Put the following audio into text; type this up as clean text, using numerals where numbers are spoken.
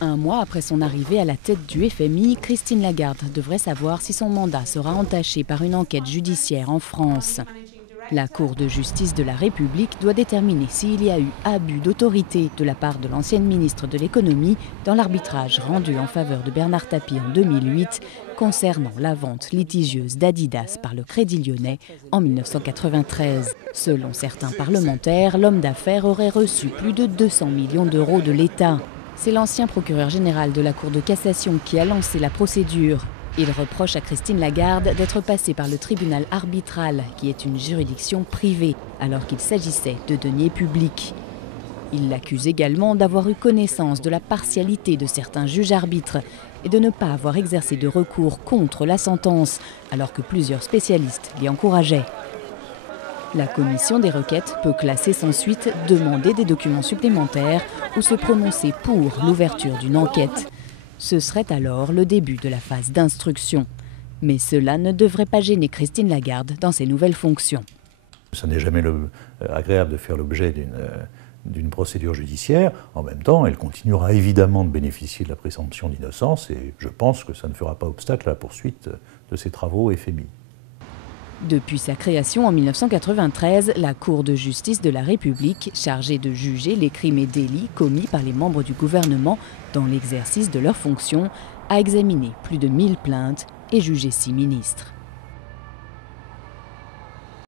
Un mois après son arrivée à la tête du FMI, Christine Lagarde devrait savoir si son mandat sera entaché par une enquête judiciaire en France. La Cour de justice de la République doit déterminer s'il y a eu abus d'autorité de la part de l'ancienne ministre de l'économie dans l'arbitrage rendu en faveur de Bernard Tapie en 2008 concernant la vente litigieuse d'Adidas par le Crédit Lyonnais en 1993. Selon certains parlementaires, l'homme d'affaires aurait reçu plus de 200 millions d'euros de l'État. C'est l'ancien procureur général de la Cour de cassation qui a lancé la procédure. Il reproche à Christine Lagarde d'être passée par le tribunal arbitral, qui est une juridiction privée, alors qu'il s'agissait de deniers publics. Il l'accuse également d'avoir eu connaissance de la partialité de certains juges-arbitres et de ne pas avoir exercé de recours contre la sentence, alors que plusieurs spécialistes l'y encourageaient. La commission des requêtes peut classer sans suite, demander des documents supplémentaires ou se prononcer pour l'ouverture d'une enquête. Ce serait alors le début de la phase d'instruction. Mais cela ne devrait pas gêner Christine Lagarde dans ses nouvelles fonctions. Ce n'est jamais agréable de faire l'objet d'une procédure judiciaire. En même temps, elle continuera évidemment de bénéficier de la présomption d'innocence et je pense que ça ne fera pas obstacle à la poursuite de ses travaux au FMI. Depuis sa création en 1993, la Cour de justice de la République, chargée de juger les crimes et délits commis par les membres du gouvernement dans l'exercice de leurs fonctions, a examiné plus de 1000 plaintes et jugé 6 ministres.